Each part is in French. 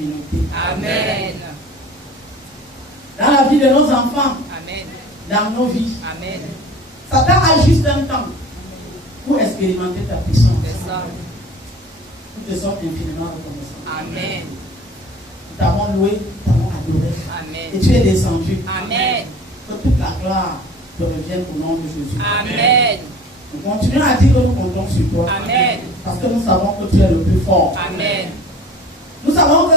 communauté. Amen. Dans la vie de nos enfants. Amen. Dans nos vies. Amen. Satan a juste un temps pour expérimenter ta puissance. C'est ça. Nous te sommes infiniment reconnaissants. Amen. Nous t'avons loué, nous t'avons adoré. Amen. Et tu es descendu. Amen. Que toute la gloire te revienne au nom de Jésus. Amen. Nous continuons à dire que nous comptons sur toi. Amen. Parce que nous savons que tu es le plus fort. Amen. Nous savons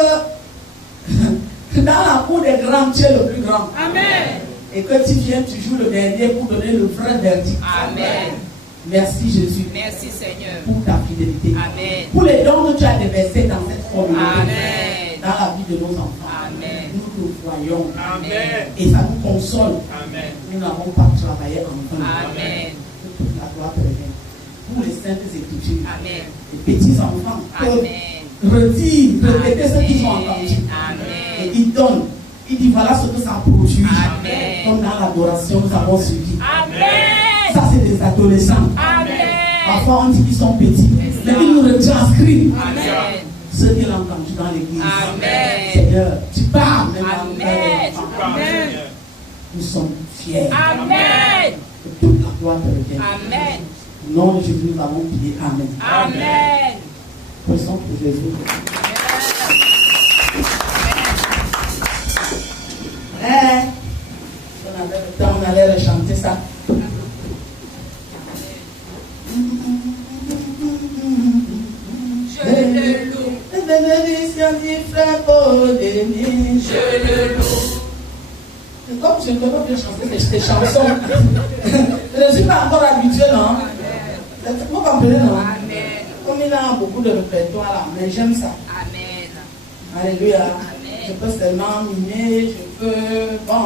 que dans la cour des grands, tu es le plus grand. Amen. Et que tu viens, tu joues le dernier pour donner le vrai verdict. Amen. Merci Jésus. Merci Seigneur. Pour ta fidélité. Amen. Pour les dons que tu as déversés dans cette communauté. Amen. Dans la vie de nos enfants. Amen. Nous te voyons. Amen. Et ça nous console. Amen. Nous n'avons pas travaillé en vain. Amen. Que toute la gloire te revienne. Pour les saintes écritures. Amen. Les petits enfants. Amen. Redire, répéter ce qu'ils ont entendu. Amen. Et ils donnent. Il dit voilà ce que ça produit. Amen. Comme dans l'adoration, nous avons suivi. Amen. Ça, c'est des adolescents. Amen. Parfois, on dit qu'ils sont petits. Mais ils nous retranscrivent Amen. ce qu'ils ont entendu dans l'église. Amen. Seigneur, tu parles même Amen. Amen. Nous sommes fiers. Amen. Que toute la gloire te revienne. Amen. Au nom de Jésus, nous avons prié. Amen. Amen. Pressons pour Jésus. On avait le temps, on allait chanter ça. Je le loue. Je le loue. Comme je ne connais pas chanter ces chansons, je ne suis pas encore habitué, non? Vous comprenez, non? Amen. Comme il a beaucoup de répertoire là, mais j'aime ça. Amen. Alléluia. Amen. Je peux seulement miner, je peux. Bon.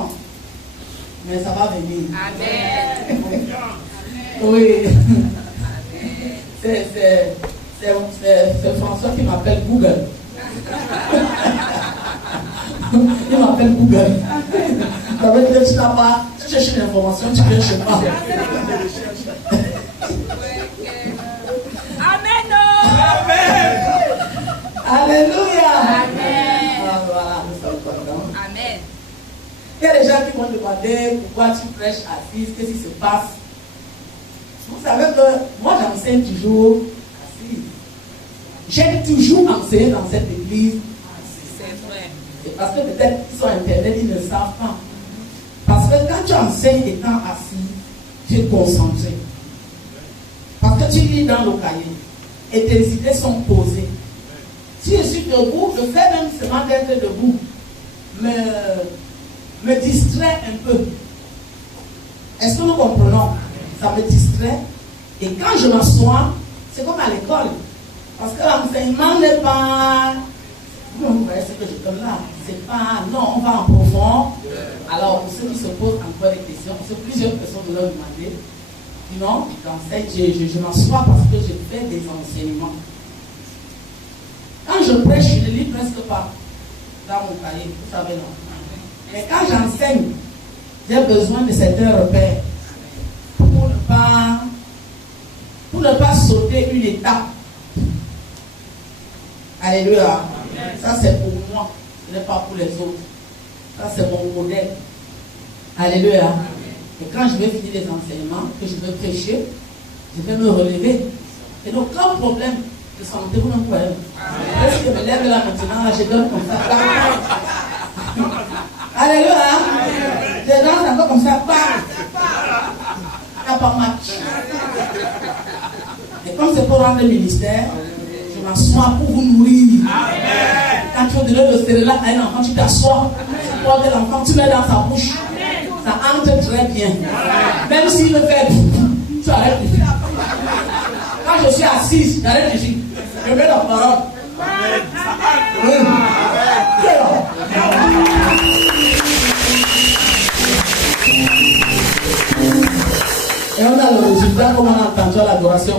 Mais ça va venir. Amen. Oui. C'est François qui m'appelle Google. Il m'appelle Google. Ça veut dire que tu n'as pas. Tu cherches une information, tu viens chez moi. Amen. Amen. Alléluia. Amen. Ah, voilà, nous sommes contents. Amen. Il y a des gens qui vont demander pourquoi tu prêches assise, qu'est-ce qui se passe. Vous savez que moi j'enseigne toujours assise. J'ai toujours enseigné dans cette église assise. C'est vrai. C'est parce que peut-être qu'ils sont internet, ils ne savent pas. Parce que quand tu enseignes étant assis, tu es concentré. Parce que tu lis dans le cahier et tes idées sont posées. Si je suis debout, le fait même seulement d'être debout me distrait un peu. Est-ce que nous comprenons? Ça me distrait. Et quand je m'assois, c'est comme à l'école. Parce que l'enseignement n'est pas... Vous voyez ce que je donne là? C'est pas... Non, on va en profond. Alors, pour ceux qui se posent encore des questions, parce que plusieurs personnes me l'ont demandé. Sinon, je m'assois parce que je fais des enseignements. Quand je prêche, je ne lis presque pas dans mon cahier, vous savez, non. Mais quand j'enseigne, j'ai besoin de certains repères pour ne pas sauter une étape. Alléluia. Ça, c'est pour moi, ce n'est pas pour les autres. Ça, c'est mon modèle. Alléluia. Et quand je vais finir les enseignements, que je vais prêcher, je vais me relever. Et donc, quand problème de santé, vous me voyez. Est-ce que je me lève là maintenant, là, je donne comme ça. Alléluia. Je danse encore comme ça. Il n'y a pas match. Et comme c'est pour rendre le ministère, je m'assois pour vous nourrir. Quand tu veux donner le céréal à un enfant, tu t'assois. Tu portes l'enfant, tu mets dans sa bouche. Ça entre très bien. Même s'il me fait tu arrêtes de faire. Quand je suis assise, j'arrête de dire. Je mets la parole. Et on a le résultat comme on a entendu à l'adoration.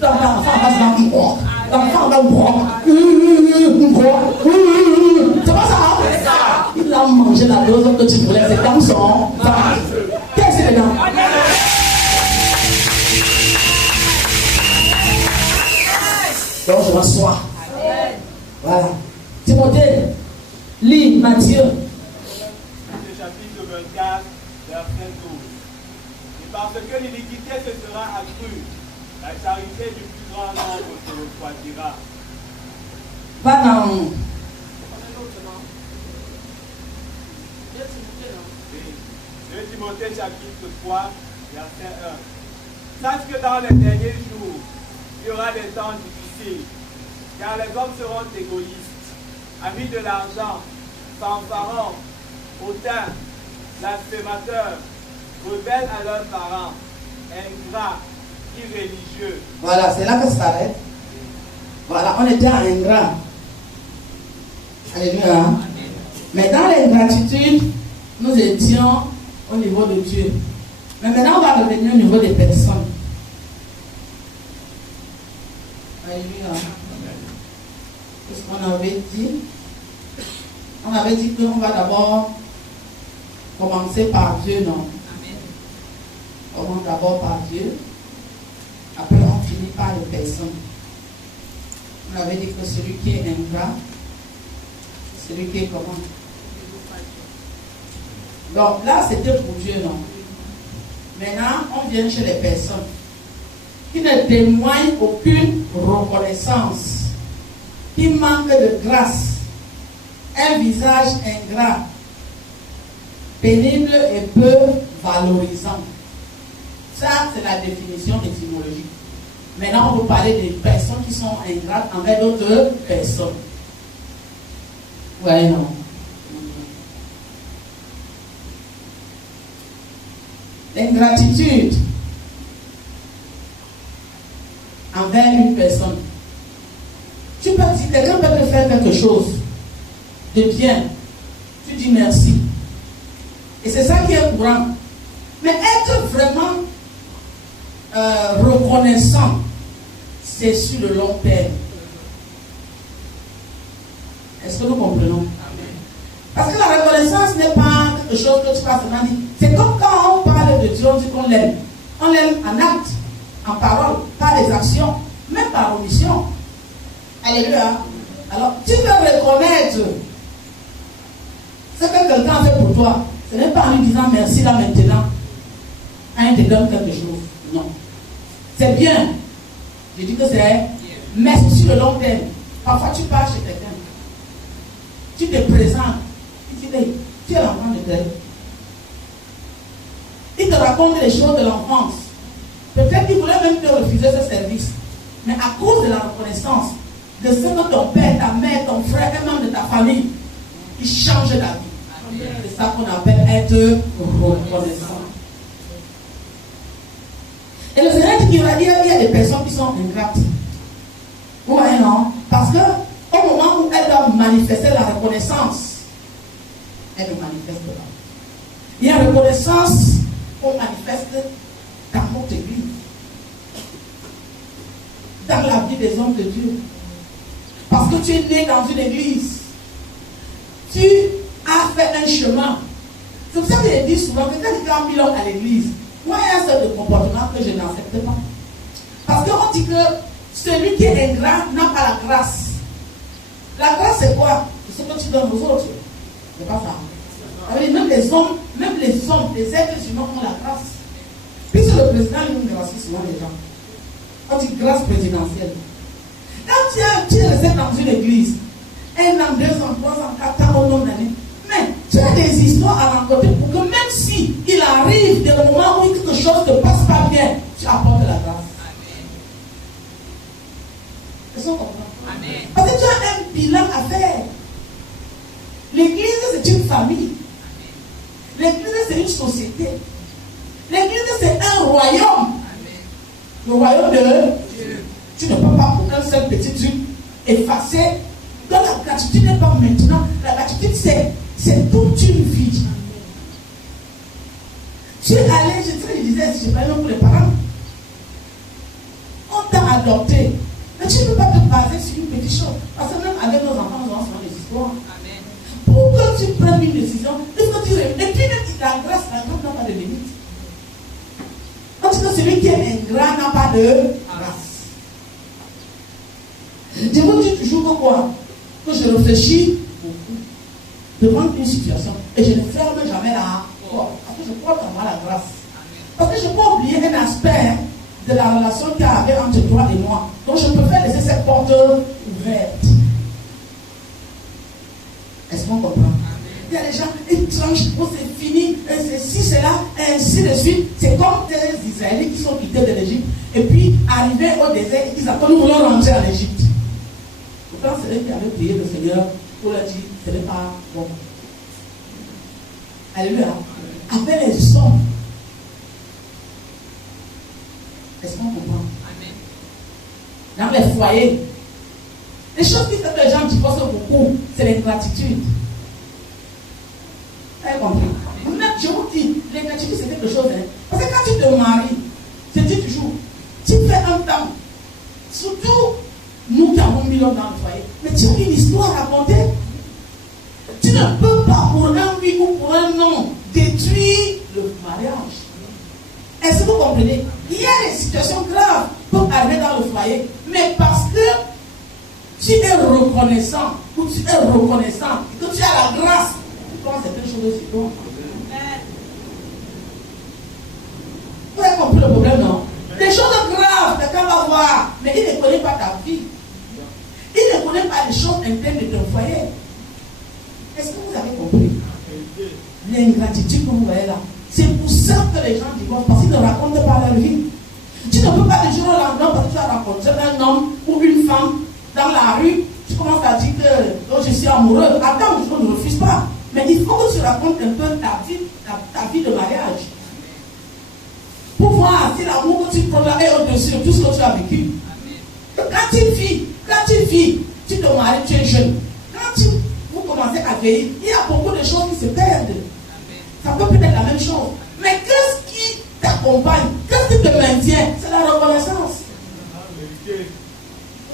L'enfant va boire. C'est pas ça? Il a mangé la dose que tu voulais. C'est dans son ventre. Qu'est-ce que c'est dedans? Donc je m'assois. Voilà. Timothée, lis Matthieu. Le chapitre 24, verset 12. Et parce que l'iniquité se sera accrue, la charité du plus grand nombre se refroidira. Va dans 2 Timothée chapitre 3, verset 1. Sache que dans les derniers jours, il y aura des temps difficiles, car les hommes seront égoïstes, amis de l'argent, fanfarons, hautains, blasphémateurs, rebelles à leurs parents, ingrats, irréligieux. Voilà, c'est là que ça s'arrête. Voilà, on était ingrats. Alléluia. Mais dans l'ingratitude, nous étions au niveau de Dieu. Mais maintenant, on va revenir au niveau des personnes. Alléluia. Qu'est-ce qu'on avait dit? On avait dit qu'on va d'abord commencer par Dieu, non? On commence d'abord par Dieu. Après, on finit par les personnes. On avait dit que celui qui est ingrat, celui qui est comment? Donc là, c'était pour Dieu, non? Maintenant, on vient chez les personnes qui ne témoignent aucune reconnaissance, qui manquent de grâce, un visage ingrat, pénible et peu valorisant. Ça, c'est la définition étymologique. Maintenant, on peut parler des personnes qui sont ingrates envers d'autres personnes. Ouais, non. L'ingratitude envers une personne. Tu peux dire, quelqu'un peut te faire quelque chose de bien. Tu dis merci. Et c'est ça qui est courant. Mais être vraiment reconnaissant, c'est sur le long terme. Est-ce que nous comprenons? Parce que la reconnaissance n'est pas quelque chose que tu vas seulement dire. C'est comme quand on parle de Dieu, on dit qu'on l'aime. On l'aime en acte, en parole, par des actions, même par omission. Alléluia. Alors, tu veux reconnaître ce que quelqu'un a fait pour toi. Ce n'est pas en lui disant merci là maintenant. Quand il te donne quelque chose. Non. C'est bien. Je dis que c'est. Mais sur le long terme. Parfois, tu pars chez quelqu'un. Tu te présentes. Tu es l'enfant de tel. Il te raconte les choses de l'enfance. Peut-être qu'il voulait même te refuser ce service. Mais à cause de la reconnaissance, de ce que ton père, ta mère, ton frère et même de ta famille, il change la vie. C'est ça qu'on appelle être reconnaissant. Et le Seigneur dit qu'il y a des personnes qui sont ingrates. Vous voyez, non? Parce que au moment où elles doivent manifester la reconnaissance, elles ne manifestent pas. Il y a reconnaissance qu'on manifeste dans notre église, dans la vie des hommes de Dieu. Parce que tu es né dans une église, tu as fait un chemin. C'est pour ça que je dis souvent que quand quelqu'un a mis l'homme à l'église, moi il y a un seul de comportement que je n'accepte pas. Parce qu'on dit que celui qui est ingrat n'a pas la grâce. La grâce c'est quoi? C'est ce que tu donnes aux autres. C'est pas ça. Même les hommes, les êtres humains ont la grâce. Puisque le président lui gracie souvent les gens. On dit grâce présidentielle. Quand tu es resté dans une église, 1 an, 2 ans, 3 ans, 4 ans, au nombre d'années, mais tu as des histoires à rencontrer pour que même si il arrive des moments où quelque chose ne passe pas bien, tu apportes la grâce. Est-ce qu'on comprend? Amen. Parce que tu as un bilan à faire. L'église, c'est une famille. L'église, c'est une société. L'église, c'est un royaume. Le royaume de Dieu. Tu ne peux pas pour un seul petit truc effacer. Donc la gratitude n'est pas maintenant. La gratitude, c'est toute une vie. Tu es allé, je disais, je parlais pour les parents. On t'a adopté. Mais tu ne peux pas te baser sur une petite chose. Parce que même avec nos enfants, nous avons souvent des histoires. Pour que tu prennes une décision, il faut que tu réfléchisses. Et puis, la grâce n'a pas de limite. Parce que celui qui est ingrat n'a pas de grâce. Je vous dis toujours que quoi? que je réfléchis beaucoup devant une situation et je ne ferme jamais la porte. Parce que je porte en moi la grâce. Parce que je ne peux pas oublier un aspect de la relation qu'il y avait entre toi et moi. Donc je préfère laisser cette porte ouverte. Est-ce qu'on comprend? Il y a des gens, ils tranchent, oh, c'est fini, c'est ci, c'est là, ainsi de suite. C'est comme des Israélites qui sont quittés de l'Égypte. Et puis, arrivés au désert, ils disent, nous voulons rentrer en Égypte. Pourtant, c'est eux qui avaient prié le Seigneur pour leur dire, ce n'est pas bon. Alléluia. Avec les hommes. Est-ce qu'on comprend? Dans les foyers, les choses qui font que les gens divorcent beaucoup, c'est l'ingratitude. Vous avez compris? Je vous dis, l'ingratitude c'est quelque chose. Hein? Parce que quand tu te maries, je dis toujours, tu fais un temps, surtout nous qui avons mis l'homme dans le foyer, mais tu as une histoire à raconter. Tu ne peux pas pour un oui ou pour un non détruire le mariage. Est-ce que vous comprenez? Il y a des situations graves pour arriver dans le foyer, mais parce que tu es reconnaissant, ou tu es reconnaissant, que tu as la grâce, tu prends certaines choses sur toi. Vous avez compris le problème, non? Des choses graves, quelqu'un va voir, mais il ne connaît pas ta vie. Il ne connaît pas les choses internes de ton foyer. Est-ce que vous avez compris? L'ingratitude que vous voyez là. C'est pour ça que les gens divorcent, parce qu'ils ne racontent pas leur vie. Tu ne peux pas le jour au lendemain, parce que tu as rencontré un homme ou une femme dans la rue, tu commences à dire que oh, je suis amoureux. Attends, je ne refuse pas. Mais il faut que tu racontes un peu ta vie de mariage. Pour voir si l'amour que tu prends là est au-dessus de tout ce que tu as vécu. Quand tu vis, tu te maries, tu es jeune. Quand vous commencez à vieillir, il y a beaucoup de choses qui se perdent. Ça peut peut-être être la même chose. Mais qu'est-ce qui t'accompagne? Qu'est-ce qui te maintient? C'est la reconnaissance. Vous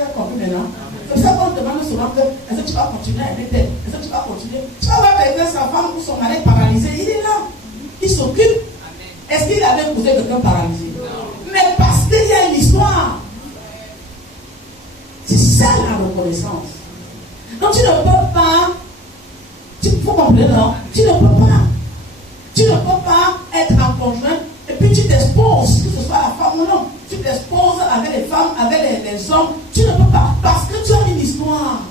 avez compris maintenant? C'est ça qu'on te demande souvent que est-ce que tu vas continuer à aimer tel? Est-ce que tu vas continuer? Tu vas voir quelqu'un, sa femme ou son mari paralysé, il est là. Il s'occupe. Est-ce qu'il avait épousé quelqu'un paralysé? Mais parce qu'il y a une histoire. C'est ça la reconnaissance. Donc tu ne peux pas. Il faut comprendre, non? Tu ne peux pas. Tu ne peux pas être en conjoint et puis tu t'exposes, que ce soit la femme ou non. Tu t'exposes avec les femmes, avec les hommes. Tu ne peux pas parce que tu as une histoire.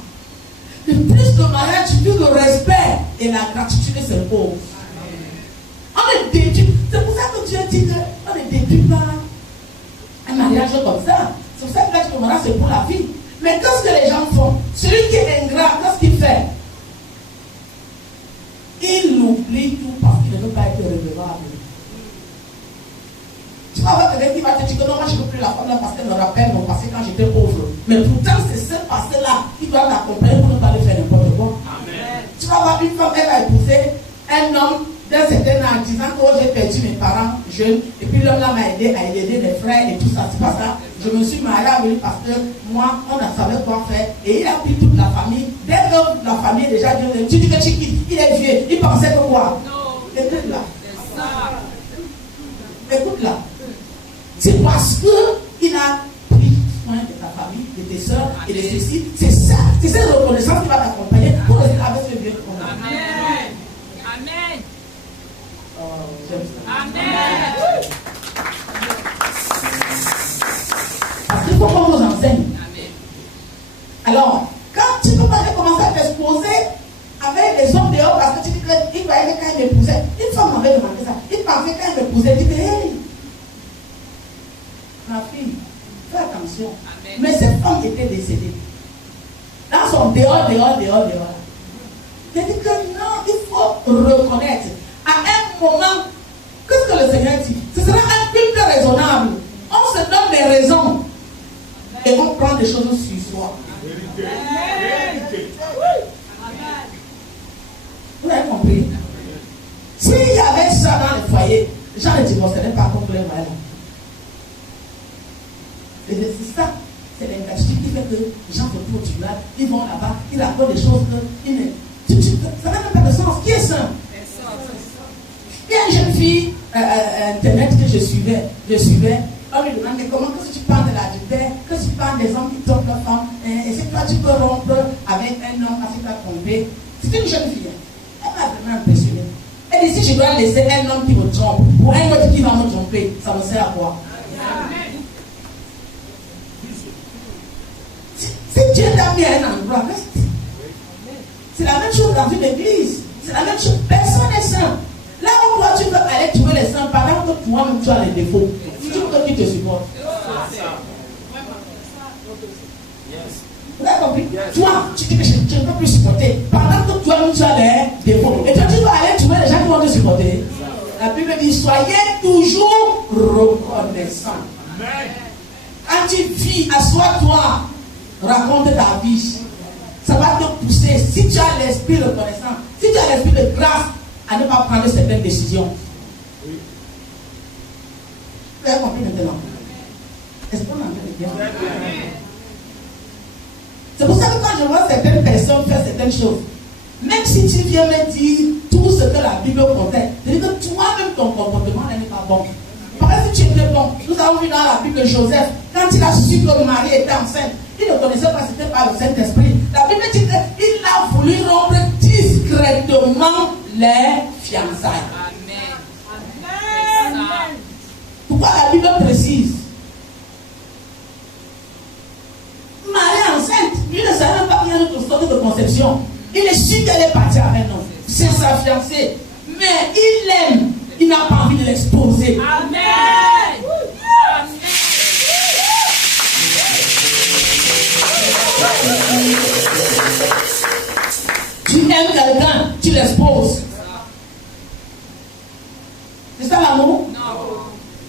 Le plus de mariage, plus de respect et la gratitude s'impose. On ne détruit. C'est pour ça que Dieu dit qu'on ne détruit pas un mariage comme ça. C'est pour ça que le mariage c'est pour la vie. Mais qu'est-ce que les gens font? Celui qui est ingrat, qu'est-ce qu'il fait? Il oublie tout parce qu'il ne veut pas être redevable. Tu vas avoir quelqu'un qui va te dire que non, moi je ne veux plus la femme là parce qu'elle me rappelle mon passé quand j'étais pauvre. Mais pourtant c'est ce passé-là qui doit t'accompagner pour ne pas lui faire n'importe quoi. Amen. Tu vas avoir une femme, elle va épouser un homme d'un certain âge disant que oh, j'ai perdu mes parents jeunes et puis l'homme là m'a aidé à aider mes frères et tout ça. C'est pas ça. Je me suis mariée avec lui parce que moi on a savait quoi faire et il a pris toute la famille. Dès que la famille est déjà bien, tu dis que tu quittes, il est vieux, il pensait que quoi? Écoute là. Écoute là. C'est parce qu'il a pris soin de ta famille, de tes soeurs et de ceci. C'est ça, c'est cette reconnaissance qui va t'accompagner pour rester avec ce vieux homme. Amen. Amen. Amen. Parce qu'il faut qu'on nous enseigne. Alors, quand tu ne peux pas commencer à t'exposer avec les hommes dehors parce que tu dis qu'il croyait que quand il m'épousait, une femme m'avait demandé ça. Il pensait quand il m'épousait, il dit hey, ma fille, fais attention. Amen. Mais cette femme était décédée. Dans son dehors. Il dit que non, il faut reconnaître. À un moment, qu'est-ce que le Seigneur dit? Ce sera un culte raisonnable. On se donne des raisons. Et on prend des choses sur soi. Vous avez compris? S'il y avait ça dans les foyers, les gens ne divorceraient pas comme les voyants. Et c'est ça, c'est l'ingratitude qui fait que les gens se trouvent du mal, ils vont là-bas, ils racontent des choses que ça n'a même pas de sens. Qui est saint? Il y a une jeune fille internet que je suivais. On lui demande comment que tu parles de l'adultère, que tu parles des hommes qui trompent leur femme, et si toi tu peux rompre avec un homme C'est une jeune fille. Elle m'a vraiment impressionnée. Elle dit si je dois laisser un homme qui me trompe ou un autre qui va me tromper, ça me sert à quoi? Si Dieu t'a mis à un endroit, reste. C'est la même chose dans une église. C'est la même chose. Personne n'est saint. Là où toi tu peux aller trouver les saints pendant que toi-même tu as les défauts. Si tu veux qui te supporte. Vous avez compris? Toi, tu dis que je ne peux plus supporter. Pendant que toi-même tu as les défauts. Et toi tu vas aller trouver les gens qui vont te supporter. La Bible dit soyez toujours reconnaissants. Quand tu vis, assois-toi, raconte ta vie. Ça va te pousser, si tu as l'esprit reconnaissant, si tu as l'esprit de grâce, à ne pas prendre certaines décisions. Vous avez compris maintenant? Est-ce qu'on en fait bien? C'est pour ça que quand je vois certaines personnes faire certaines choses, même si tu viens me dire tout ce que la Bible contient, c'est-à-dire que toi-même ton comportement n'est pas bon. Parce que si tu étais bon, nous avons vu dans la Bible Joseph, quand il a su que Marie était enceinte, il ne connaissait pas, c'était par le Saint-Esprit. La Bible dit qu'il a voulu rompre discrètement les fiançailles. Amen. Pourquoi la Bible précise? Marie enceinte, il ne savait même pas qu'il y a une autre sorte de conception. Il est sûr qu'elle est partie avec un homme. C'est sa fiancée. Mais il l'aime. Il n'a pas envie de l'exposer. Amen. Tu aimes quelqu'un, tu l'exposes. C'est ça l'amour? Non.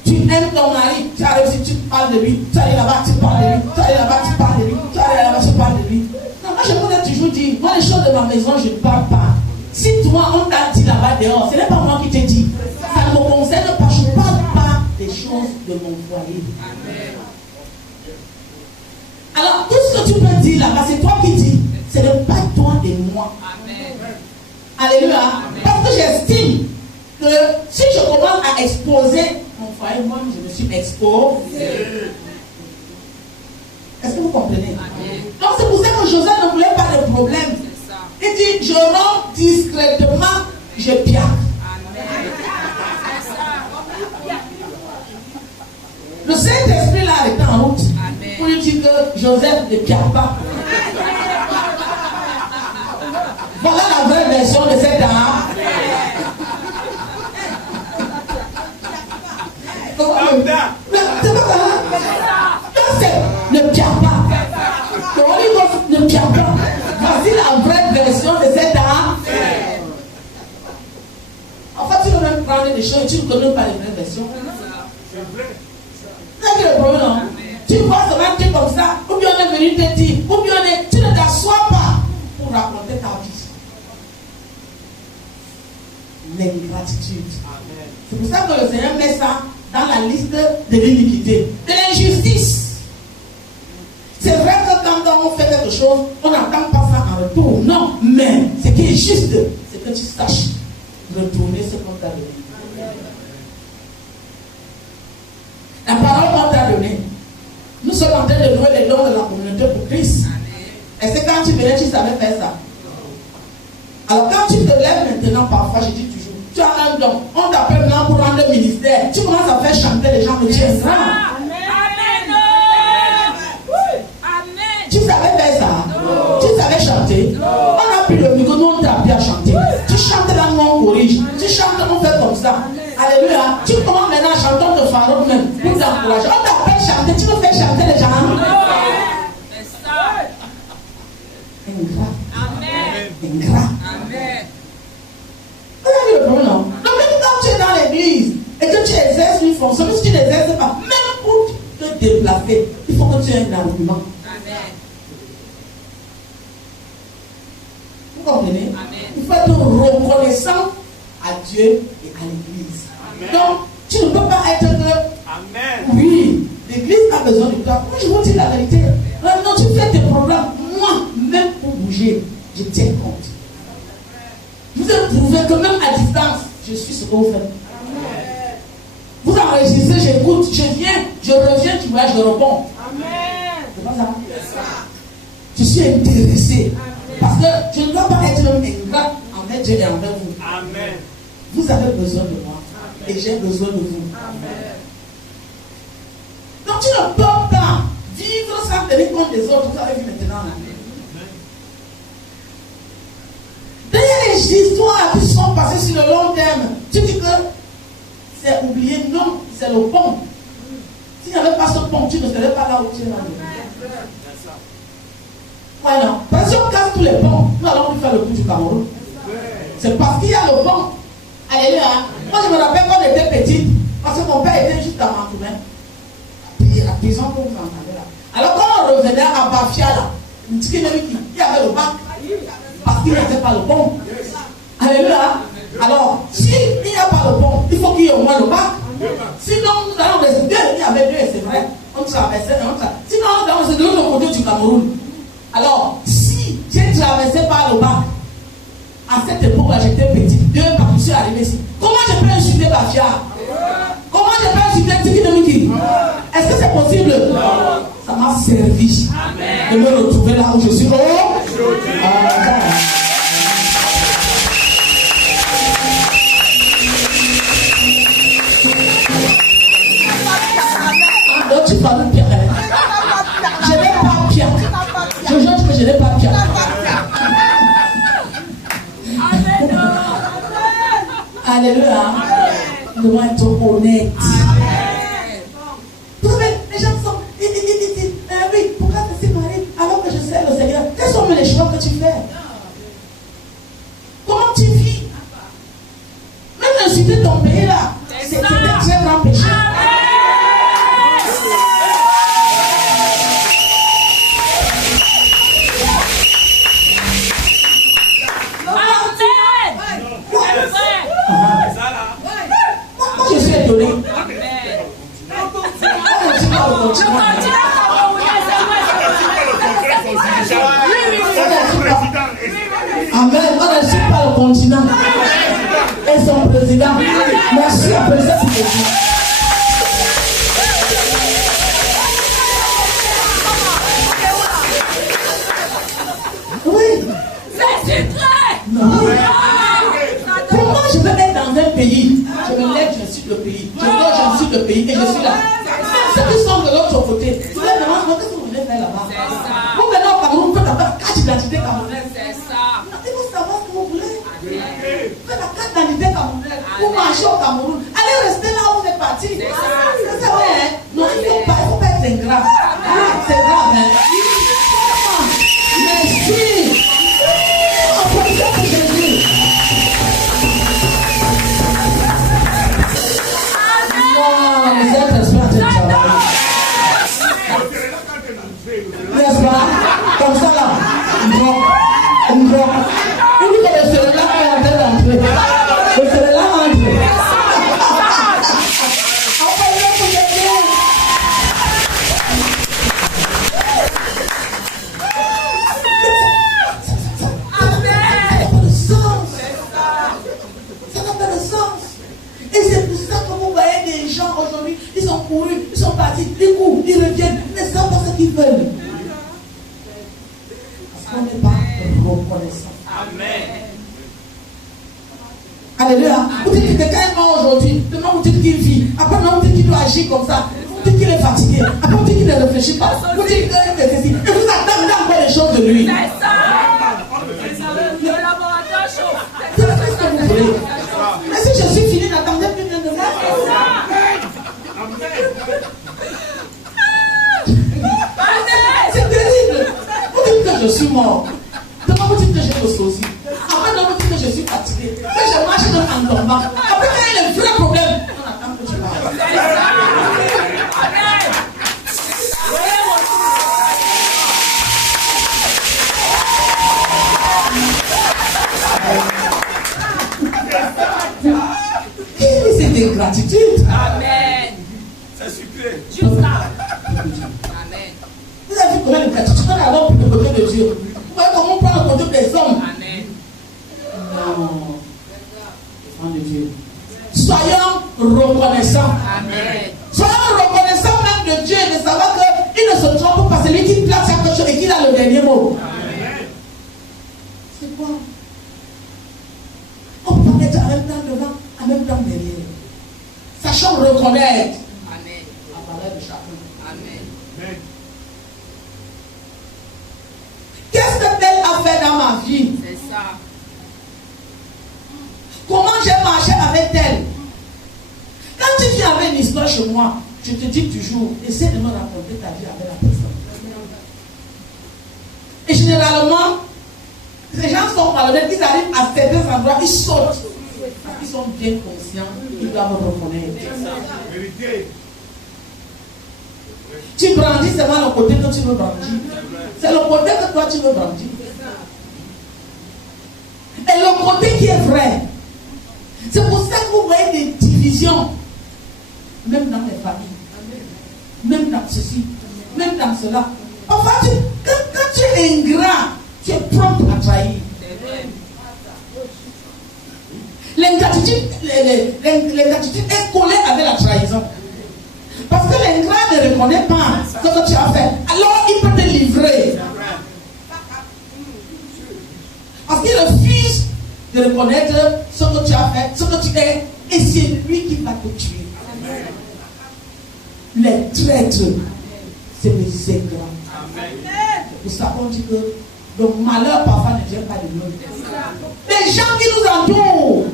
Tu aimes ton mari, tu arrives ici, tu parles de lui. Tu arrives là-bas, tu parles de lui. Tu arrives là-bas, tu parles de lui. Tu arrives là-bas, tu parles de lui. Non, moi je peux toujours dire, moi les choses de ma maison, je ne parle pas. Si toi, on t'a dit là-bas dehors, ce n'est pas moi qui t'ai dit. Ça ne me concerne pas, je ne parle pas des choses de mon foyer. Amen. Alors, tout ce que tu peux dire là-bas, c'est toi qui dis. Ce n'est pas toi et moi. Amen. Alléluia. Amen. Parce que j'estime que si je commence à exposer mon foyer, moi, je me suis exposé. Est-ce que vous comprenez? Amen. Donc, c'est pour ça que Joseph ne voulait pas de problème. Il dit, je rentre discrètement, je piaque. Le Saint-Esprit l'a arrêté en route. Amen. Pour lui dire que Joseph ne piaque pas. Voilà la vraie version de cette âme. C'est pas ça. Joseph ne piaque pas. Le Holy Ghost ne piaque pas. Voici la vraie version de cette âme. En fait, tu veux même prendre des choses, tu ne connais pas les vraies versions. C'est vrai. C'est le problème, non? Tu vois seulement que comme ça, ou bien on est venu te dire, ou bien tu ne t'assois pas pour raconter ta vie. L'ingratitude. C'est pour ça que le Seigneur met ça dans la liste de l'iniquité, de l'injustice. C'est vrai que quand on fait quelque chose, on n'attend pas ça en retour. Non, mais ce qui est juste, c'est que tu saches retourner ce qu'on t'a donné. La parole qu'on t'a donnée. Nous sommes en train de louer les dons de la communauté pour Christ. Est-ce que quand tu venais, tu savais faire ça? Alors quand tu te lèves maintenant, parfois, je dis toujours, tu as un don, on t'appelle maintenant pour rendre le ministère. Tu commences à faire chanter les gens, mais tu es grand. Tu savais faire ça? Non. Tu savais chanter? Non. On a pris le micro, nous on t'a appris à chanter. Tu chantes là, nous on corrige. Tu chantes, on fait comme ça. Alléluia. Tu commences maintenant à chanter, on te fera même pour t'encourager. On t'appelle chanter, tu veux faire chanter les gens? Ingrat. Amen. Ingrat. Amen. Vous avez vu le problème, non? Donc même quand tu es dans l'église et que tu exerces une fonction, même si tu n'exerces pas, même pour te déplacer, il faut que tu aies un argument. Vous comprenez? Amen. Il faut être reconnaissant à Dieu et à l'église. Amen. Donc, tu ne peux pas être que. Amen. Oui, l'église a besoin de toi. Moi, je vous dis la vérité. Non, tu fais tes programmes. Moi, même pour bouger, je tiens compte. Vous avez prouvé que même à distance, je suis ce que vous faites. Amen. Vous enregistrez, j'écoute, je viens, je reviens, tu vois, je réponds. Amen. C'est pas ça? Je suis intéressé. Amen. Parce que je ne dois pas être ingrat envers Dieu et envers vous. Amen. Vous avez besoin de moi. Amen. Et j'ai besoin de vous. Amen. Donc tu ne peux pas vivre sans tenir compte des autres. Vous avez vu maintenant. Derrière les histoires qui sont passées sur le long terme, tu dis que c'est oublié. Non, c'est le pont. S'il n'y avait pas ce pont, tu ne serais pas là où tu es là. Voilà. Parce que si on casse tous les ponts, nous allons plus faire le coup du Cameroun. C'est parce qu'il y a le pont. Alléluia. Moi je me rappelle quand on était petite, parce que mon père était juste à Mantoumé. Puis la prison que vous entendez là. Alors quand on revenait à Bafia là, il y avait le bac. Parce qu'il n'y avait pas le pont. Alléluia. Alors, s'il n'y a pas le pont, il faut qu'il y ait au moins le bac. Sinon, nous allons rester deux. Il y avait deux, c'est vrai. On traversait, sinon, nous allons rester de l'autre côté du Cameroun. Alors, si j'ai traversé par le bac, à cette époque-là, j'étais petite, deux quand je suis arrivé ici. Comment je peux insulter Bafia? Comment je peux insulter Tiki? Est-ce que c'est possible? Ça m'a servi de me retrouver là où je suis. Donc tu parles Pierre. Je n'ai pas Pierre. Je jure que je n'ai pas Pierre. Alléluia. Nous devons être honnêtes. Vous savez, les gens sont. Oui, pourquoi tu t'es marié alors que je sais le Seigneur? Quels sont les choix que tu fais? Comment tu vis? Même insulter ton pays là, c'est un très grand péché. Moi je suis étonné. Amen. On n'insulte pas le continent et son président. Merci à président. Oui. C'est secret. Non. Pourquoi je veux être dans un pays? Je me lève, j'insulte le pays. Je dors, j'insulte le pays et je suis là. Ceux qui sont de l'autre côté, vous allez demander qu'est-ce que vous venez faire là-bas? Vous venez au Cameroun, vous faites la carte d'identité camerounaise. C'est ça. Il faut savoir ce que vous voulez. Faites la carte d'identité camerounaise. Vous marchez au Cameroun. Allez rester là où vous êtes parti. C'est vrai, hein? Non, il ne faut pas être ingrat. C'est grave, hein? Merci. Oh, pour Jésus. N'est-ce pas? Comme ça là, on dit que le cérélat est en train d'entrer. Le cérélat entre. Ça n'a pas de sens. Et c'est pour ça que vous voyez des gens aujourd'hui, ils sont courus, ils sont partis, ils courent, ils reviennent, ils ne savent pas ce qu'ils veulent. Parce qu'on n'est pas reconnaissant. Amen. Alléluia. Vous dites que quelqu'un est mort aujourd'hui, demain vous dites qu'il vit, après vous dites qu'il doit agir comme ça, vous dites qu'il est fatigué, après vous dites qu'il ne réfléchit pas, vous dites qu'il est ceci, et vous attendez encore les choses de lui. C'est ça. Le laboratoire chauffe. C'est ce que vous voulez. Mais si je suis fini, n'attendez plus rien de moi. C'est terrible. Vous dites que je suis mort. Demain vous dites que j'ai le sosie. Après demain vous dites que je suis fatigué. Que je marche en tombant. Après quand il y a le vrai problème, on attend que tu parles. C'est ingratitude. Amen. C'est super. Juste là. Amen. Vous avez vu comment l'ingratitude on a alors plus le côté de Dieu. Vous voyez comment on prend le côté des hommes. Amen. Non. Enfant de Dieu. Soyons reconnaissants. Amen. Soyons reconnaissants même de Dieu et de savoir qu'il ne se trompe pas. C'est lui qui place chaque chose et qu'il a le dernier mot. Amen. Amen. Qu'est-ce que Tel a fait dans ma vie? C'est ça. Comment j'ai marché avec Tel? Quand tu viens avec une histoire chez moi, je te dis toujours, essaie de me raconter ta vie avec la personne. Et généralement, les gens sont malhonnêtes, ils arrivent à certains endroits, ils sautent. Parce qu'ils sont bien conscients, ils doivent reconnaître. Tu brandis seulement le côté que tu veux brandir. C'est le côté que toi tu veux brandir. Et le côté qui est vrai. C'est pour ça que vous voyez des divisions. Même dans les familles. Même dans ceci. Même dans cela. Enfin, quand tu es ingrat, tu es prompt à trahir. L'ingratitude est collée avec la trahison. Parce que l'ingrat ne reconnaît pas ce que tu as fait. Alors il peut te livrer. Parce qu'il refuse de reconnaître ce que tu as fait, ce que tu es. Et c'est lui qui va te tuer. Les traîtres, c'est les ingrats. Nous savons dit que le malheur parfois ne vient pas de nous. Les gens qui nous entourent,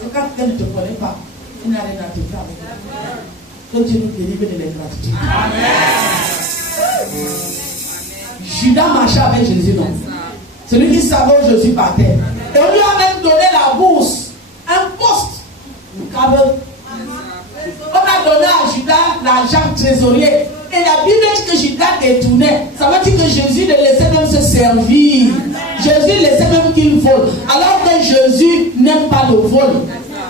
c'est quand quelqu'un ne te connaît pas, il n'a rien à te faire. Que Dieu nous délivre de l'ingratitude. Judas marchait avec Jésus, non? Celui qui savait où Jésus partait. Et on lui a même donné la bourse, un poste, une cave. On a donné à Judas l'argent trésorier. Et la Bible dit que Judas détournait. Ça veut dire que Jésus ne laissait même se servir. Jésus laissait même qu'il vole. Alors que Jésus n'aime pas le vol.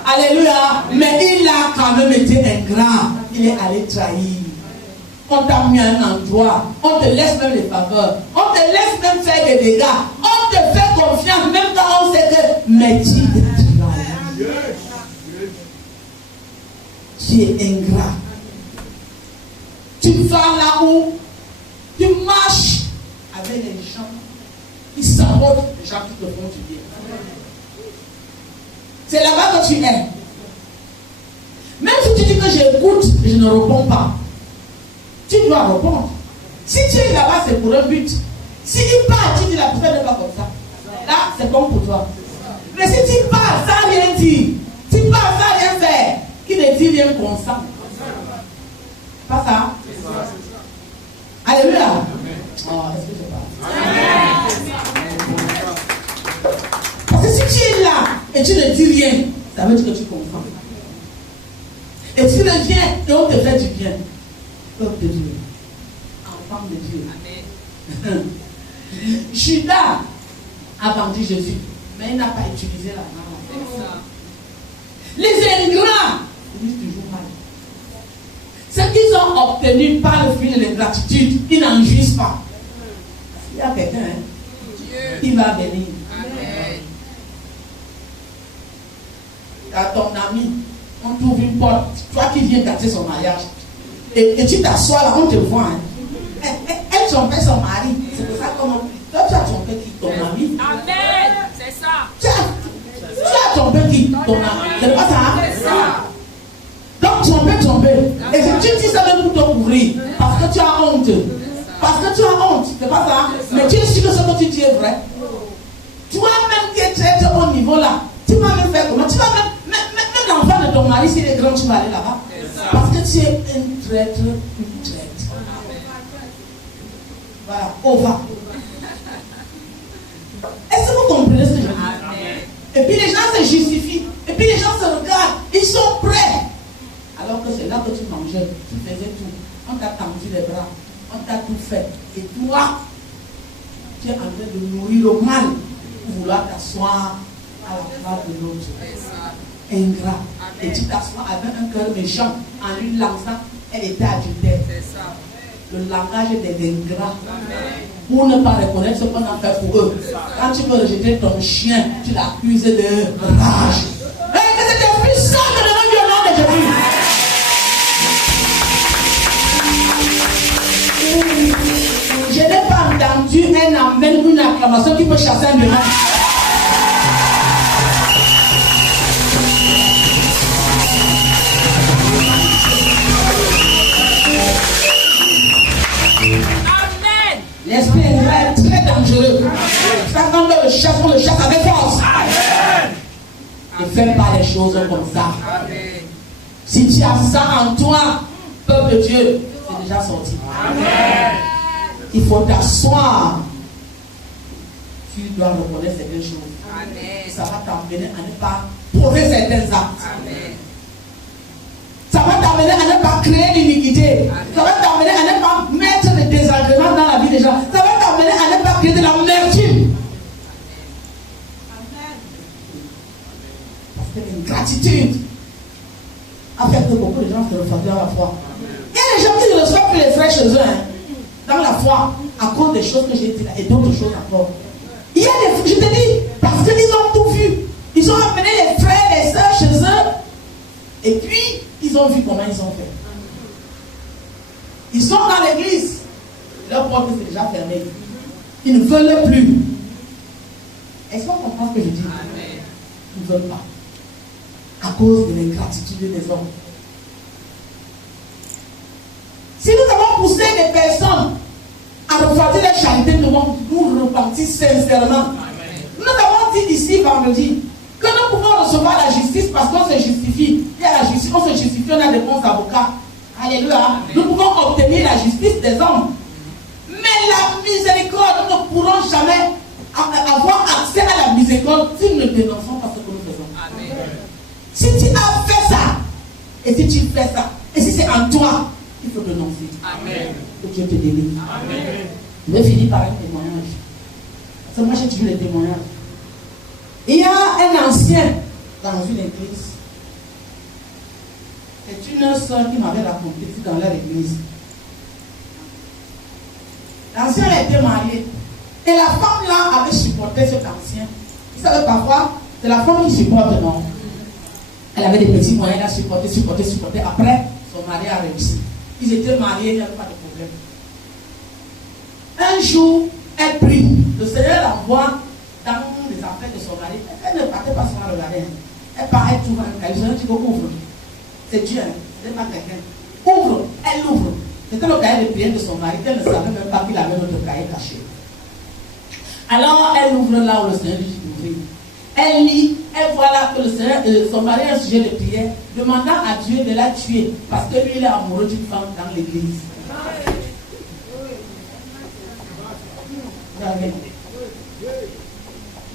Alléluia. Mais il a quand même été ingrat. Il est allé trahir. On t'a mis à un endroit. On te laisse même les faveurs. On te laisse même faire des dégâts. On te fait confiance même quand on sait que métier de travail. Tu es ingrat. Tu vas là où tu marches avec les gens qui sabotent les gens qui te font du bien. C'est là-bas que tu es. Même si tu dis que j'écoute et je ne réponds pas, tu dois répondre. Si tu es là-bas, c'est pour un but. Si tu pars, tu dis la personne n'est pas comme ça. Là, c'est bon pour toi. Mais si tu pars sans rien dire, tu pars sans rien faire, qui ne dit rien consent. Pas ça? Alléluia. Oh, est-ce que je parle? Parce que si tu es là et tu ne dis rien, ça veut dire que tu comprends. Et tu reviens et on te fait du bien. Peuple de Dieu. Enfant de Dieu. Amen. Judas a vendu Jésus, mais il n'a pas utilisé la main. Les ingrats disent toujours mal. Ce qu'ils ont obtenu par le fruit de l'ingratitude, ils n'en jouissent pas. Il y a quelqu'un qui va venir. Amen. À ton ami, on trouve une porte, toi qui viens gâter son mariage, et tu t'assois là, on te voit. Hein. Elle trompait son mari. C'est pour ça qu'on toi tu as trompé qui? Ton ami. Amen. C'est ça. Tu as trompé qui? Ton ami. C'est pas ça? C'est ça. Donc tromper. Et si tu dis ça même pour te couvrir, parce que tu as honte. Parce que tu as honte, c'est pas ça? Mais tu es sûr que ce que tu dis est vrai. Toi-même qui es très haut niveau là, tu vas même faire comment? Tu vas même l'enfant de ton mari, s'il est grand, tu vas aller là-bas. Parce que tu es un traître, une traître. Voilà, on va. Est-ce que vous comprenez ce que je dis? Et puis les gens se justifient. Et puis les gens se regardent. Ils sont prêts. Alors que c'est là que tu mangeais. Tu faisais tout. On t'a tendu les bras. On t'a tout fait. Et toi, tu es en train de nourrir le mal pour vouloir t'asseoir à la place de l'autre. Ingrat. Et tu t'assois avec un cœur méchant en lui lançant. Elle était adultère. Le langage des ingrats. Pour ne pas reconnaître ce qu'on a fait pour eux. Quand tu veux rejeter ton chien, tu l'accuses de rage. Et que c'était puissant de le nom de Jésus. Je n'ai pas entendu un amen ou une acclamation qui peut chasser un démon. L'esprit est très dangereux. Ça, quand on le chasse avec force. Ne fais pas les choses comme ça. Si tu as ça en toi, peuple de Dieu, c'est déjà sorti. Il faut t'asseoir. Tu dois reconnaître certaines choses. Ça va t'amener à ne pas prouver certains actes. Ça va t'amener à ne pas créer l'iniquité. Ça va t'amener à ne pas mettre des désagréments dans la vie des gens. Ça va t'amener à ne pas créer de l'amertume. Parce que l'ingratitude a fait que beaucoup de gens se refroidissent dans la foi. Il y a des gens qui ne reçoivent plus les frères chez eux, dans la foi, à cause des choses que j'ai dit là et d'autres choses encore. Il y a des, je te dis, parce qu'ils ont tout vu. Ils ont amené les frères, les sœurs chez eux. Et puis, ils ont vu comment ils ont fait. Ils sont dans l'église. Leur porte est déjà fermée. Ils ne veulent plus. Est-ce qu'on comprend ce que je dis? Ils ne veulent pas. À cause de l'ingratitude des hommes. Si nous avons poussé des personnes à repartir la charité, nous repartir sincèrement. Nous avons dit ici vendredi que nous pouvons recevoir la justice parce qu'on se justifie. Il y a la justice, on se justifie, on a des bons avocats. Alléluia. Nous pouvons obtenir la justice des hommes. Mais la miséricorde, nous ne pourrons jamais avoir accès à la miséricorde si nous ne dénonçons pas ce que nous faisons. Amen. Si tu as fait ça, et si tu fais ça, et si c'est en toi, il faut dénoncer. Amen. Que Dieu te délivre. Amen. Je vais finir par un témoignage. Parce que moi j'ai toujours les témoignages. Il y a un ancien dans une église. C'est une soeur qui m'avait raconté dans leur église. L'ancien a été marié. Et la femme là avait supporté cet ancien. Vous savez parfois, c'est la femme qui supporte, non? Elle avait des petits moyens, elle a supporté. Après, son mari a réussi. Ils étaient mariés, il n'y avait pas de problème. Un jour, elle prie. Le Seigneur l'envoie dans les affaires de son mari. Elle ne partait pas sans regarder. Elle part, elle trouve un cahier. Le Seigneur dit ouvre. C'est Dieu, c'est pas quelqu'un. Ouvre, elle ouvre. C'était le cahier de prière de son mari, qu'elle ne savait même pas qu'il avait notre cahier caché. Alors, elle ouvre là où le Seigneur lui dit d'ouvrir. Elle lit, elle voit là que le Seigneur, son mari a un sujet de prière, demandant à Dieu de la tuer, parce que lui, il est amoureux d'une femme dans l'église.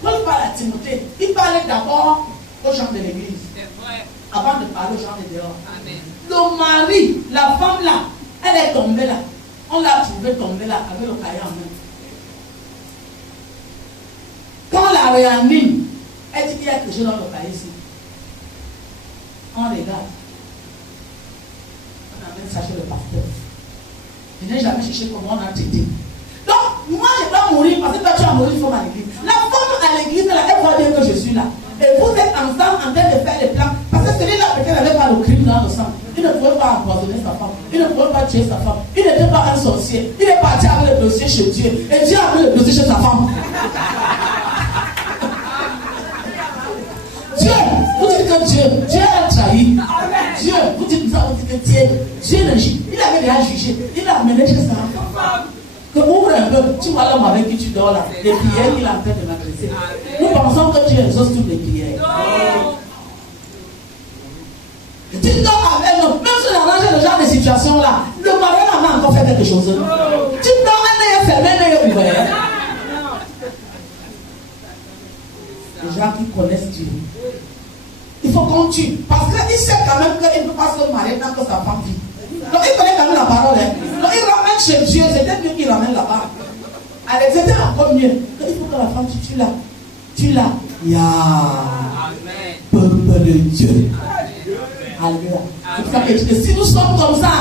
Paul parle à Timothée, il parlait d'abord aux gens de l'église. Avant de parler aux gens de dehors. Amen. Le mari, la femme là, elle est tombée là. On l'a trouvée tombée là avec le cahier en main. Quand on la réanime, elle dit qu'il y a quelque chose dans le cahier ici. On regarde. On amène ça chez le pasteur. Je n'ai jamais cherché comment on a traité. Donc, moi je dois mourir parce que toi tu as mouru, il faut à l'église. La femme à l'église, elle voit bien que je suis là. Et vous êtes ensemble en train de faire des plans. Parce que celui-là, peut-être, n'avait pas le crime dans le sang. Il ne pouvait pas empoisonner sa femme. Il ne pouvait pas tuer sa femme. Il n'était pas un sorcier. Il est parti avec le dossier chez Dieu. Et Dieu a mis le dossier chez sa femme. Dieu, vous dites que Dieu a trahi. Dieu, vous dites ça, vous dites que Dieu le juge. Il avait déjà jugé. Il l'a amené chez sa femme. Que ouvre un peu, tu vois l'homme avec qui tu dors là, les prières qu'il est en train de m'adresser. Nous pensons que Dieu exauce toutes les prières. Tu dors avec nous, même si on arrange le genre de situation là, le mari n'a encore fait quelque chose. Tu dors un œil fermé, un œil ouvert. Les gens qui connaissent Dieu, il faut qu'on tue. Parce qu'il sait quand même qu'il ne peut pas se marier tant que sa femme vit. Donc il connaît quand même la parole. Donc il ramène chez Dieu, c'était mieux qu'il ramène là-bas. Allez, c'était encore mieux. Donc il faut que la femme tue là. Tu l'as. Ya. Peuple de Dieu. Alléluia. C'est ça que dit que si nous sommes comme ça,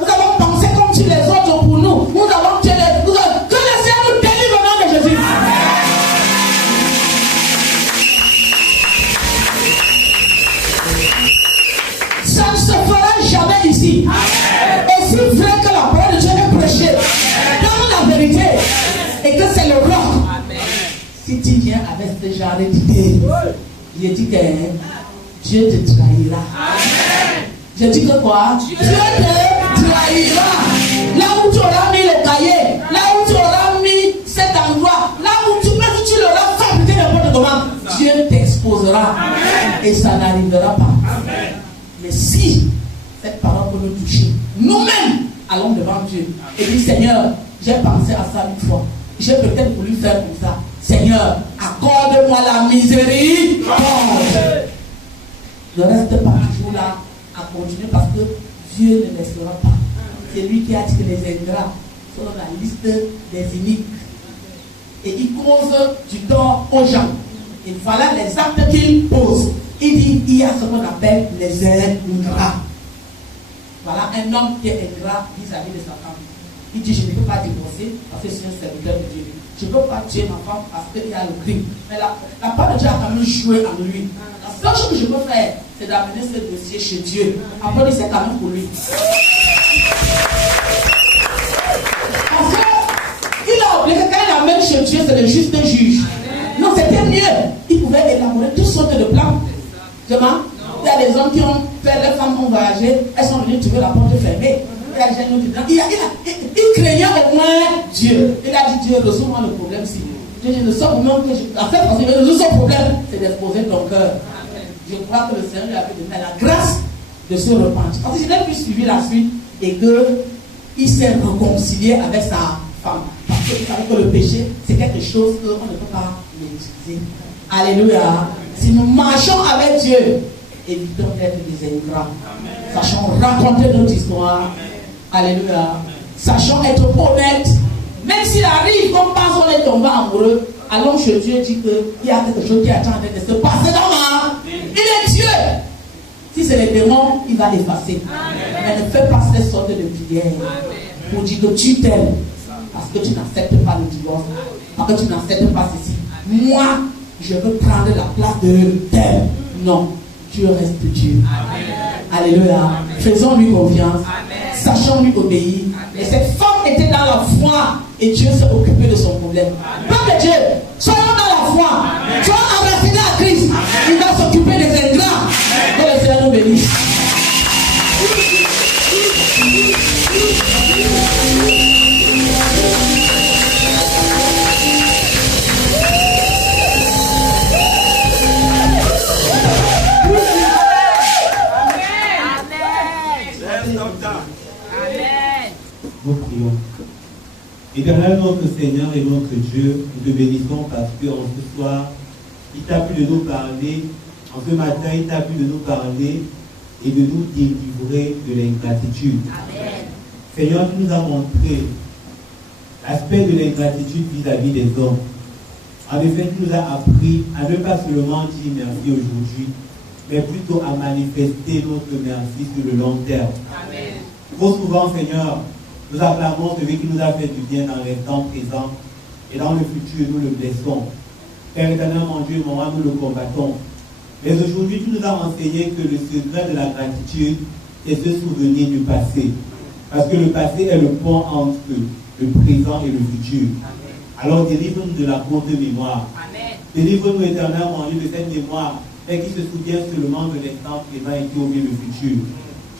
nous avons pensé comme si les autres pour nous. Nous avons tué les. Que le Seigneur nous délivre au nom de Jésus. Ça ne se fera jamais ici. Et si vrai que la parole de Dieu est prêchée dans la vérité et que c'est le roc, si tu viens avec ce genre d'idée, je dis que Dieu te trahira. Je dis que quoi? Dieu te trahira. Là où tu auras mis le cahier, là où tu auras mis si cette parole peut nous toucher, nous-mêmes allons devant Dieu et dire Seigneur, j'ai pensé à ça une fois. J'ai peut-être voulu faire comme ça. Seigneur, accorde-moi la miséricorde. Ne reste pas toujours là à continuer parce que Dieu ne laissera pas. C'est lui qui a dit que les ingrats sont dans la liste des iniques. Et il cause du tort aux gens. Et voilà les actes qu'il pose. Il dit il y a ce qu'on appelle les ingrats. Voilà un homme qui est ingrat vis-à-vis de sa femme. Il dit je ne peux pas divorcer parce que c'est un serviteur de Dieu. Je ne peux pas tuer ma femme parce qu'il y a le crime. Mais la part de Dieu a quand même joué en lui. La seule chose que je peux faire, c'est d'amener ce dossier chez Dieu. Après, c'est quand même pour lui. Parce qu'il a oublié que quand il amène chez Dieu, c'est le juste juge. Non, c'était mieux. Il pouvait élaborer toutes sortes de plans. Demain, il y a des hommes qui ont fait, les femmes ont voyagé, elles sont venues trouver la porte fermée. Il craignait au moins Dieu. Il a dit Dieu, résout-moi le problème si. Le seul moment que je. En fait, parce que le seul problème, c'est d'exposer ton cœur. Je crois que le Seigneur lui a donné la grâce de se repentir. Parce que je n'ai plus suivi la suite et qu'il s'est réconcilié avec sa femme. Parce qu'il savait que le péché, c'est quelque chose qu'on ne peut pas maîtriser. Alléluia. Si nous marchons avec Dieu, évitons d'être des ingrats. Sachons raconter notre histoire. Alléluia. Sachons être honnêtes. Même s'il arrive qu'on pense qu'on est tombé amoureux, allons chez Dieu et dit qu'il y a quelque chose qui est en train de se passer dans ma. Il est Dieu. Si c'est les démons, il va effacer. Mais ne fais pas ces sortes de prières pour dire que tu t'aimes. Parce que tu n'acceptes pas le divorce. Parce que tu n'acceptes pas ceci. Moi, je veux prendre la place de t'aimer. Non. Dieu reste Dieu. Alléluia. Faisons-lui confiance. Sachons-lui obéir. Et cette femme était dans la foi et Dieu s'est occupé de son problème. Peuple de Dieu, soyons dans la foi. Soyons enracinés à Christ. Il va s'occuper des ingrats. Que le Seigneur nous bénisse. Nous prions. Éternel notre Seigneur et notre Dieu, nous te bénissons parce qu'en ce soir, il t'a plu de nous parler, en ce matin, il t'a plu de nous parler et de nous délivrer de l'ingratitude. Seigneur, tu nous as montré l'aspect de l'ingratitude vis-à-vis des hommes. En effet, tu nous as appris à ne pas seulement dire merci aujourd'hui, mais plutôt à manifester notre merci sur le long terme. Amen. Trop souvent, Seigneur, nous acclamons celui qui nous a fait du bien dans l'instant présent et dans le futur, nous le blessons. Père éternel, mon Dieu, mon roi, nous le combattons. Mais aujourd'hui, tu nous as enseigné que le secret de la gratitude est se souvenir du passé. Parce que le passé est le pont entre le présent et le futur. Amen. Alors délivre-nous de la courte mémoire. Amen. Délivre-nous, éternel, mon Dieu, de cette mémoire, mais qui se souvient seulement de l'instant présent et qui oublie le futur.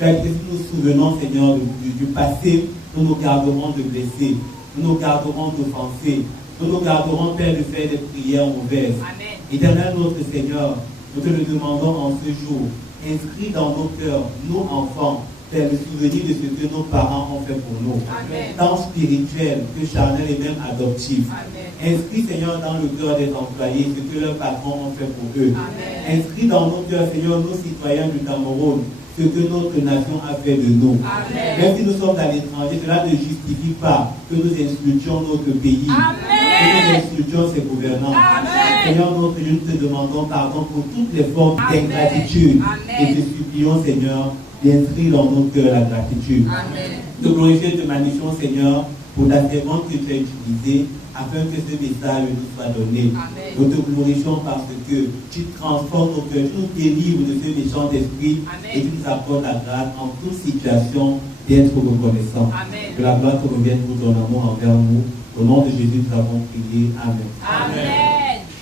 Père, que si nous nous souvenons, Seigneur, du passé, nous nous garderons de blesser, nous nous garderons d'offenser, nous nous garderons, Père, de faire des prières mauvaises. Amen. Éternel, notre Seigneur, nous te le demandons en ce jour. Inscris dans nos cœurs, nos enfants, Père, le souvenir de ce que nos parents ont fait pour nous. Amen. Tant spirituel que charnel et même adoptif. Amen. Inscris, Seigneur, dans le cœur des employés ce que leurs patrons ont fait pour eux. Amen. Inscris dans nos cœurs, Seigneur, nos citoyens du Cameroun, ce que notre nation a fait de nous. Amen. Même si nous sommes à l'étranger, cela ne justifie pas que nous insultions notre pays. Amen. Que nous insultions ses gouvernants. Amen. Seigneur, notre Dieu, nous te demandons pardon pour toutes les formes d'ingratitude. Et te supplions, Seigneur, d'inscrire dans nos cœurs la gratitude. Amen. Te glorifier, te magnifions, Seigneur, pour la servante que tu as utilisée, afin que ce message nous soit donné. Amen. Nous te glorifions parce que tu transformes nos cœurs, tu nous délivres de ce méchant esprit. Amen. Et tu nous apportes la grâce en toute situation d'être reconnaissant. Amen. Que la gloire te revienne pour ton amour envers nous. Au nom de Jésus, nous avons prié. Amen. Amen.